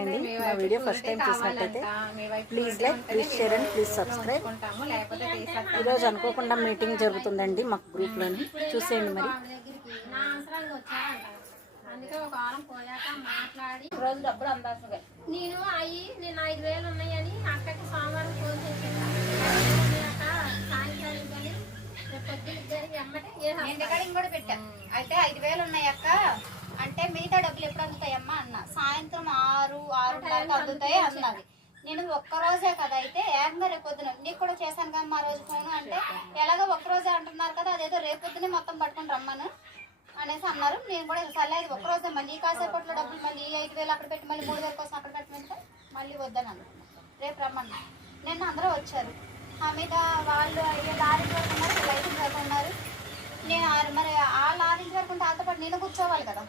Hi అండి. మా video first time చూసినట్టయితే please like please share and please subscribe ఈరోజు అనుకోకుండా మీటింగ్ జరుగుతుందండి మాకు గ్రూప్లోని చూసేయండి మరి. ఆమె దగ్గరికి నా అవసరంగా వచ్చారంట. అందుకే ఒక వారం పోయాక మాట్లాడి రోజు డబ్బులు అందాల్సిందే. నేను అయ్యి నేను ఐదు వేలు ఉన్నాయని అక్కకి సోమవారం ఫోన్ చేశాను అక్క సాయంత్రం కానీ రేపు పొద్దున్న ఇద్దరికి ఎమ్మటే ఏ నేను రికార్డింగ్ కూడా పెట్టా. అయితే ఐదు వేలు ఉన్నాయి అక్క. అంటే మిగతా డబ్బులు ఎప్పుడు అందుతాయమ్మా అన్న. సాయంత్రం ఆరు ఆరున్నరకు అందుతాయి అన్నది. నేను ఒక్క రోజే కదా అయితే ఏకంగా రేపు పొద్దున? నీకు కూడా చేశాను కదా మా రోజు ఫోన్ అంటే ఎలాగో ఒక్క రోజే అంటున్నారు కదా అదేదో రేపు పొద్దునే మొత్తం పట్టుకొని రమ్మను అనేసి అన్నారు. నేను కూడా సర్లే అది ఒక్క రోజే మళ్ళీ ఈ కాసేపట్లో డబ్బులు మళ్ళీ ఈ ఐదు వేలు అక్కడ పెట్టి మళ్ళీ మూడు వేల కోసం అక్కడ పెట్టమంటే మళ్ళీ వద్దని అనుకున్నాను రేపు రమ్మన్నా. నిన్న అందరూ వచ్చారు. ఆ మీద వాళ్ళు ఏ లారీ వరకు ఉన్నారు వీళ్ళు వరకు ఉన్నారు నేను ఆరు మరి వాళ్ళు ఆరింటి వరకు ఉంటే వాళ్ళతో పాటు నేను కూర్చోవాలి కదా.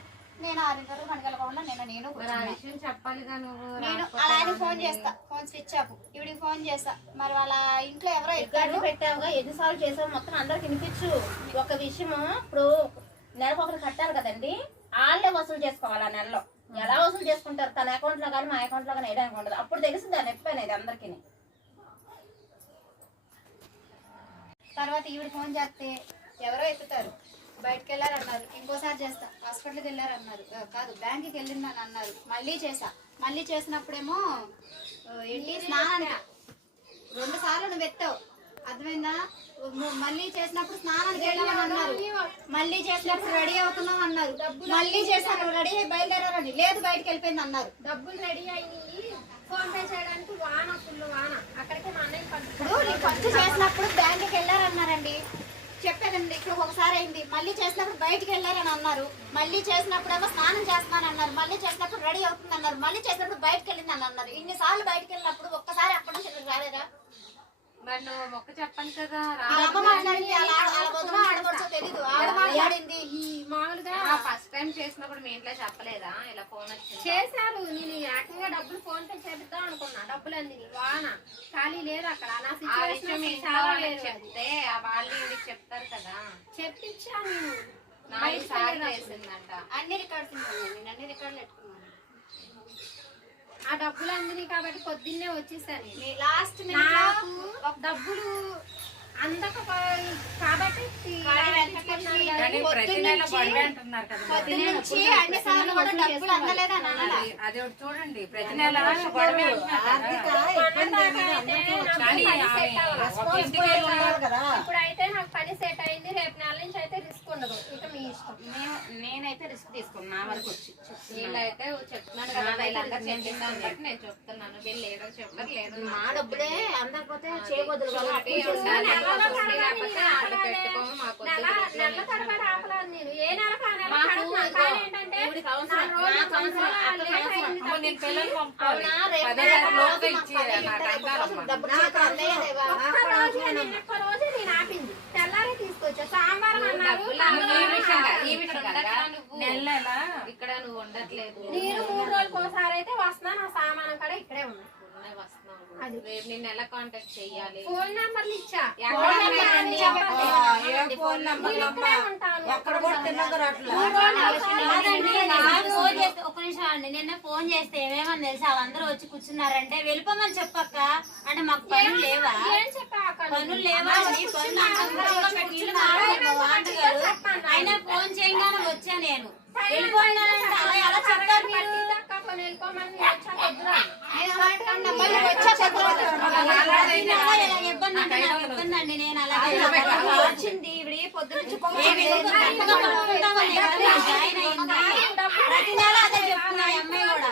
నేను ఆరింటి వరకు పనికెళ్ళకుండా నేను నేను విషయం చెప్పాలిగా నువ్వు నేను అలా ఫోన్ చేస్తా ఫోన్ స్విచ్ ఆఫ్. ఇవిడికి ఫోన్ చేస్తా. మరి వాళ్ళ ఇంట్లో ఎవరో ఎక్కారు రికార్డు పెట్టావుగా ఎన్నిసార్లు చేసావు? మొత్తం అందరికి వినిపించు. ఒక విషయము ఇప్పుడు నెలకు ఒకరు కట్టారు కదండి. వాళ్ళే వసూలు చేసుకోవాలి ఆ నెలలో? ఎలా వసూలు చేసుకుంటారు? తన అకౌంట్లో కానీ మా అకౌంట్లో కానీ వేయడానికి ఉండదు అప్పుడు తెలిసింది దాని నొప్పి అనేది అందరికి. తర్వాత ఈవిడ ఫోన్ చేస్తే ఎవరో ఎత్తుతారు బయటకు వెళ్ళారన్నారు ఇంకోసారి చేస్తా. హాస్పిటల్కి వెళ్ళారన్నారు. కాదు బ్యాంక్కి వెళ్ళిందని అన్నారు. మళ్ళీ చేసా మళ్ళీ చేసినప్పుడేమో ఏంటి? స్నానానికి రెండు సార్లు నువ్వు ఎత్తావు. అర్థమైందా? మళ్ళీ చేసినప్పుడు స్నానానికి వెళ్ళామని అన్నారు. మళ్ళీ చేసినప్పుడు రెడీ అవుతున్నాం అన్నారు. మళ్ళీ చేశారు రెడీ అయ్యి బయలుదేరారని. లేదు బయటకు వెళ్ళిపోయింది అన్నారు. డబ్బులు రెడీ అయ్యి ఫోన్ పే చేయడానికి వాన ఫుల్ వాన. అక్కడికి మా అన్నయ్య పంపించాడు ఇప్పుడు నీకు ఖర్చు చేసినప్పుడు బ్యాంకుకి వెళ్ళారన్నారండి. చెప్పానండి ఇప్పుడు ఒకసారి అయింది. మళ్ళీ చేసినప్పుడు బయటికి వెళ్ళారని అన్నారు. మళ్ళీ చేసినప్పుడేమో స్నానం చేస్తున్నాను అన్నారు. మళ్ళీ చేసినప్పుడు రెడీ అవుతుంది అన్నారు మళ్ళీ చేసినప్పుడు బయటకు వెళ్ళింది అని అన్నారు. ఇన్నిసార్లు బయటకు వెళ్ళినప్పుడు ఒక్కసారి అప్పటి నుంచి రాలేదా? నువ్వు మొక్క చెప్పాను కదా మాట్లాడింది మామూలుగా ఫస్ట్ టైం చేసినప్పుడు మీ ఇంట్లో చెప్పలేదా? ఇలా ఫోన్ వచ్చింది? చేశారు నేను ఏకంగా డబ్బులు ఫోన్ పే చేపిద్దాం అనుకున్నా డబ్బులు అందిని వాన ఖాళీ లేదు అక్కడ నా సిచ్యువేషన్ చాలా లేదు అది. చెప్తే వాళ్ళు వీడికి చెప్తారు కదా. చెప్పించా నేను. నాలుగు సార్లు చేసిందంట. అన్ని రికార్డ్స్ అన్ని రికార్డులు పెట్టుకున్నాను. ఆ డబ్బులు అందిని కాబట్టి పొద్దున్నే వచ్చేసాను నేను. లాస్ట్ నాకు డబ్బులు అందక కాబట్టి అది చూడండి. ప్రతి నెల గొడవే ఇప్పుడు అయితే నాకు పని సెట్ అయింది రేపు నెల నుంచి అయితే రిస్క్ ఉండదు. ఇక మీ ఇష్టం. నేనైతే రిస్క్ తీసుకున్నా నా వరకు వచ్చి వీళ్ళైతే చెప్తున్నాను కదా వీళ్ళందరూ చెప్పింది దాన్ని బట్టి నేను చెప్తున్నాను. వీళ్ళు ఏదో చెప్పారు లేదు మా డబ్బులే అందకపోతే. రోజు డబ్బులు ఇక్కడ నువ్వు. ఉండట్లేదు. నేను మూడు రోజులకు ఒకసారి అయితే వస్తున్నా నా సామానం కూడా ఇక్కడే ఉంది. ఉన్నాయి. రేపు నేను ఎలా కాంటాక్ట్ ఫోన్ నెంబర్లు ఇచ్చా. ఫోన్ నెంబర్ ఒక నిమిషం అండి. నిన్న ఫోన్ చేస్తే ఏమేమని తెలుసా? వాళ్ళందరూ వచ్చి కూర్చున్నారంటే వెళ్ళిపోమని చెప్పక్క. అంటే మాకు పనులు లేవా? పనులు లేవా? అయినా ఫోన్ చేయగానే వచ్చా నేను? వెళ్ళిపోయినానంటే అలా ఎలా చెప్తారు మీరు పట్టింది అక్క, పోనీ వెళ్ళిపోమని నేను వచ్చాక వద్దురా. నేను మాట్లాడిన మళ్ళీ వచ్చాక దీని వల్ల ఇలా ఇబ్బంది నేను వచ్చింది పొద్దునుంచి ప్రతి నెల అదే చెప్తున్నా అమ్మాయి కూడా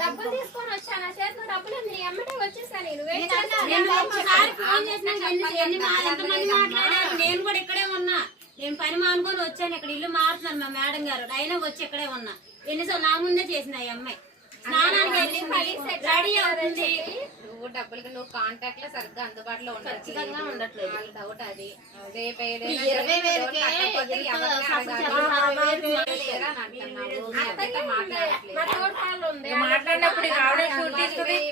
డబ్బులు తీసుకొని వచ్చాను చేతిలో డబ్బులు నీ వచ్చేసాను నేను కూడా ఇక్కడే ఉన్నా. నేను పని మానుకొని వచ్చాను. ఇక్కడ ఇల్లు మారుతున్నాను మా మేడం గారు. అయినా వచ్చి ఇక్కడే ఉన్నా. ఎన్నిసార్లు నా ముందే చేసిన ఈ అమ్మాయి. స్నానానికి వెళ్ళింది రెడీ అవుతుంది నువ్వు డబ్బులకి నువ్వు కాంటాక్ట్లో సరిగ్గా అందుబాటులో ఖచ్చితంగా ఉండట్లేదు. వాళ్ళ డౌట్ అది రేపు. మాట్లాడినప్పుడు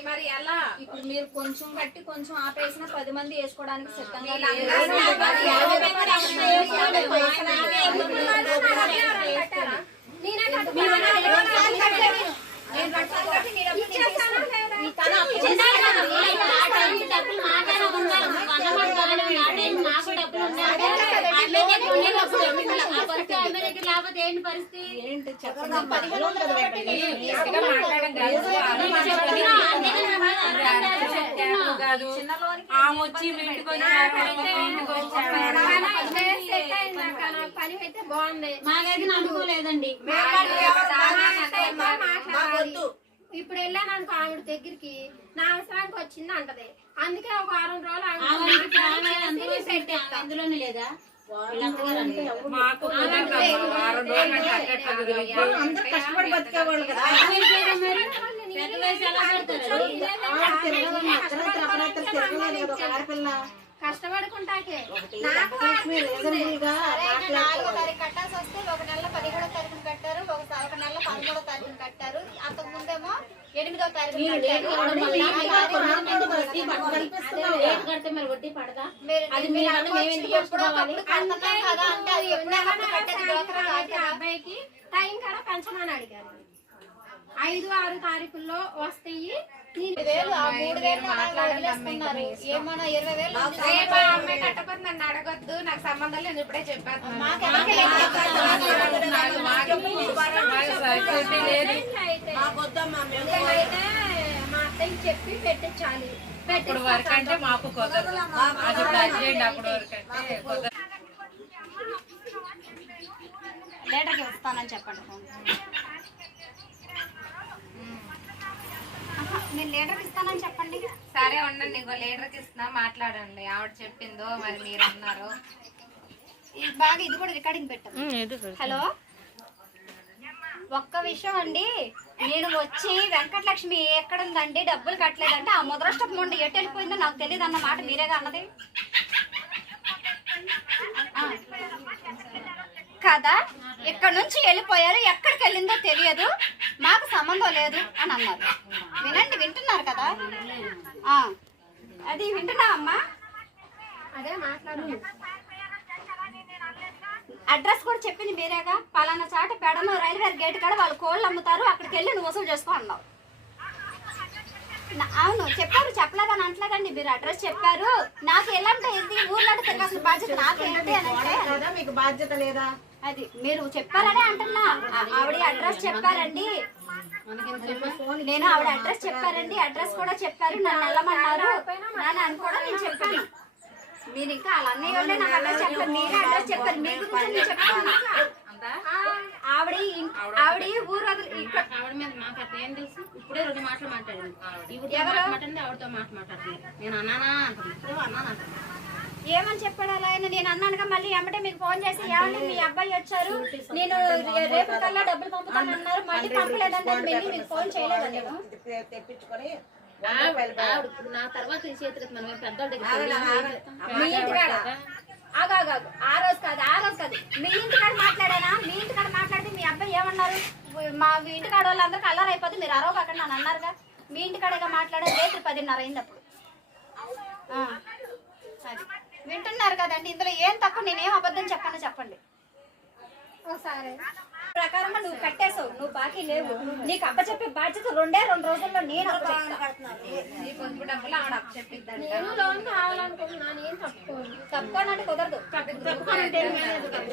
మరి ఎలా ఇప్పుడు మీరు కొంచెం కట్టి కొంచెం ఆపేసిన పది మంది వేసుకోవడానికి సిద్ధంగా? నేనే కట్టుకున్నాను. ఏంటి పరిస్థితి ఏంటి చెప్పండి గట్టిగా మాట్లాడడం కాదు చెప్తున్నా, అందుకే నా మీద అరవడం లేదు, చెప్తున్నా. ఆమె వచ్చి మీ ఇంటికి వచ్చి సెట్ అయింది పని అయితే బాగుంది. మాకైతే నమ్మకం లేదండి మాట్లాడాలి. ఇప్పుడు వెళ్ళాను అనుకో ఆవిడ దగ్గరికి నా అవసరానికి వచ్చింది అంటది. అందుకే ఒక వారం రోజులు అందులోనే లేదా? అందరు కష్టపడి బతికేవాళ్ళు కదా. ఆడపిల్ల కష్టపడుకుంటాకే గా నాలుగో తారీఖు కట్టాల్సి వస్తే ఒక నెల పదిహేడో తారీఖున కట్టారు. తారీఖున కట్టారు. అంతకు ముందేమో ఎనిమిదో తారీఖున. అబ్బాయికి టైం కూడా పెంచమని అడిగారు. ఐదు ఆరు తారీఖుల్లో వస్తాయి. ఏమన్నా ఇరవై వేలు అమ్మాయి కట్టకపోతే నన్ను అడగొద్దు నాకు సంబంధం లేదు ఇప్పుడే చెప్పాను మా అత్తయ్య చెప్పి పెట్టించాలి ఇప్పుడు వరకు అంటే మాకు కుదరదు అది ఇప్పుడు అర్జెంట్ అప్పుడు వరకు అంటే కుదరదు లీటర్కి ఇస్తానని చెప్పండి ఫోన్ ఆహా, నేను లీటర్కి ఇస్తానని చెప్పండి. సరే ఉండండి. ఇంకో లీటర్కి ఇస్తున్నా మాట్లాడండి. ఆవిడ చెప్పిందో మరి మీరు అన్నారు. ఇది బాగా ఇది కూడా రికార్డింగ్ పెట్టాను హలో? ఒక్క విషయం అండి. నేను వచ్చి వెంకటలక్ష్మి ఎక్కడ ఉందండి డబ్బులు కట్టలేదంటే ఆ ముద్రష్టపు ముందు ఎటు వెళ్ళిపోయిందో నాకు తెలియదు అన్న మాట మీరేగా అన్నది. కదా? ఇక్కడ నుంచి వెళ్ళిపోయారు. ఎక్కడికి వెళ్ళిందో తెలియదు. మాకు సంబంధం లేదు అని అన్నారు. వినండి వింటున్నారు కదా. అది వింటున్నావమ్మా అదే మాట్లాడు. అడ్రస్ కూడా చెప్పింది మీరేగా? పలానా చాట పెడమ రైల్వే గేట్ కాడ వాళ్ళు కోళ్ళు అమ్ముతారు అక్కడికి వెళ్ళి నువ్వు వసూలు చేసుకో అన్నావు. అవును చెప్పారు చెప్పలేదని అంటలేదండి మీరు అడ్రస్ చెప్పారు. నాకు ఎలాంటి ఇది ఊర్లో తిరగాల్సిన బాధ్యత నాకు ఏంటి అని అంటే మీకు బాధ్యత లేదా? అది మీరు చెప్పారనే అంటున్నా. ఆవిడ అడ్రస్ చెప్పారండి. నేను ఆవిడ అడ్రస్ చెప్పారండి. అడ్రస్ కూడా చెప్పారు. నన్ను వెళ్ళమన్నారు. నన్ను అని కూడా నేను చెప్పాను మీరు ఇంకా అలా అన్నయ్య వాళ్ళే నాకు అడ్రస్ చెప్పారు. మీరే అడ్రస్ చెప్పారు. మీ గురించి నేను చెప్తున్నా ఆ, ఆవిడ ఆవిడ ఊరు ఆవిడ మీద మాకు అట్లా ఏం తెలుసు? ఇప్పుడే రెండు మాటలు మాట్లాడింది ఈవిడ మాట్లాడింది ఆవిడతో మాట మాట్లాడుతుంది నేను అన్నానా ఇప్పుడే అన్నాను అంటుంది ఏమని చెప్పాడు అలా ఆయన? నేను అన్నానుగా మళ్ళీ ఎమ్మటే మీకు ఫోన్ చేసి ఏమండి మీ అబ్బాయి వచ్చారు. నేను రేపు కల్లా డబ్బులు పంపుతాను అన్నారు మళ్ళీ పంపలేదంటే మళ్ళీ మీకు ఫోన్ చేయలేదండి తెప్పించుకొని నా తర్వాత మనం పెద్దోళ్ళ దగ్గర. ఆ రోజు కాదు ఆ రోజు కాదు. మీ ఇంటికాడ మాట్లాడానా? మీ ఇంటికాడ మాట్లాడితే మీ అబ్బాయి ఏమన్నారు? మా ఇంటికాడ వాళ్ళందరికీ అల్లరి అయిపోతే మీరు అరవ అక్కడ నన్ను అన్నారుగా. మీ ఇంటికాడగా మాట్లాడే రేపు పదిన్నర అయింది అప్పుడు. ఆ, అది. వింటున్నారు కదండి. ఇందులో ఏం తక్కువ? నేనేం అబద్ధం చెప్పను చెప్పండి. ఒకసారి ప్రకారం నువ్వు కట్టేసావు నువ్వు బాకీ లేవు. నీకు అప్పచెప్పే బాధ్యత రెండే రెండు రోజుల్లో నేను అప్పు నేను లోన్ తప్పుకోను. తప్పుకోనంటే కుదరదు.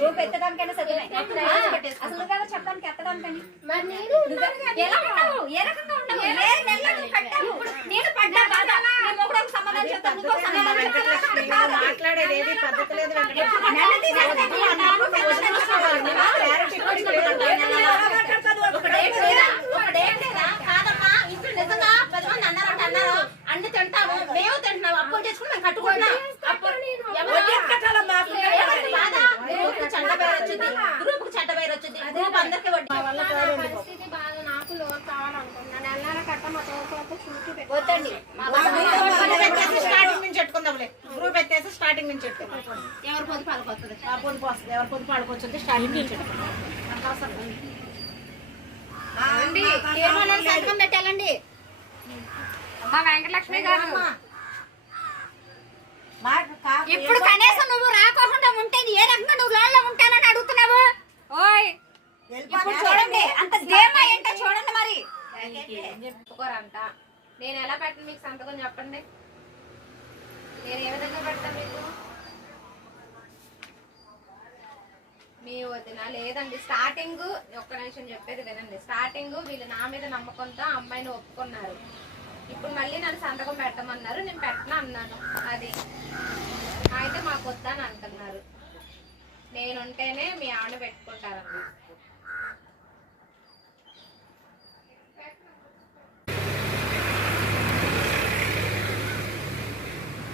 రూపు ఎత్తడానికైనా సరే అసలు కదా. చెప్పడానికి ఎత్తడానికని మరి నేను ఎలా ఏ రకంగా నువ్వు పడ్డా బాధ. సమాధానం చెప్తాను నువ్వు సమాధానం. మాట్లాడేది ఏది పద్ధతి లేదు వెంకటేశ్వర. నెల తీసేస్తాను నేను. నాకు పెద్ద క్లారిటీ కూడా ఇక్కడ లేదు. ఒక డేట్ లేదా? ఒక డేట్ లేదా? కాదమ్మా ఇంట్లో నిజంగా పది మంది అన్నారంటే అన్నారు అన్ని తింటాము మేము తింటున్నాము అప్పులు చేసుకుని మేము కట్టుకుంటున్నాం అప్పుడు ఎవరు ఎవరికి బాధ? గ్రూప్కి చెడ్డ పేరు వచ్చింది గ్రూప్కి చెడ్డ పేరు వచ్చింది గ్రూప్ అందరికీ వడ్డీ నా పరిస్థితి బాగా నాకు లోన్ కావాలనుకుంటున్నాను నెల కట్ట మా తోటి చూసి వద్దండి మా గ్రూప్ ఎత్తేసి స్టార్టింగ్ నుంచి పెట్టుకుందాంలే గ్రూప్ ఎత్తేసి స్టార్టింగ్ నుంచి ఎవరి పడిపోతుంది ఆ ఎవరి స్టార్టింగ్ నుంచి. తీర్మానాలు సంతకం పెట్టాలండి. అమ్మా వెంకటలక్ష్మి గారు. ఇప్పుడు కనీసం నువ్వు రాకోకుండా ఉంటే ఏ రకంగా నువ్వు లోన్లో ఉంటానని అడుగుతున్నావు? ఓయ్. ఇప్పుడు చూడండి అంత ధీమా ఏంటో చూడండి మరి. చెప్పుకోరంట? నేను ఎలా పెట్టను మీకు సంతకం చెప్పండి? నేను ఏ విధంగా పెడతాను మీకు? మీ వదిన లేదండి. స్టార్టింగ్ ఒక్క నిమిషం చెప్పేది వినండి. స్టార్టింగ్ వీళ్ళు నా మీద నమ్మకంతో అమ్మాయిని ఒప్పుకున్నారు. ఇప్పుడు మళ్ళీ నన్ను సంతకం పెట్టమన్నారు. నేను పెట్టను అన్నాను. అది. అయితే మాకు వద్దని అంటున్నారు. నేనుంటేనే మీ ఆవిడ పెట్టుకుంటారన్నారు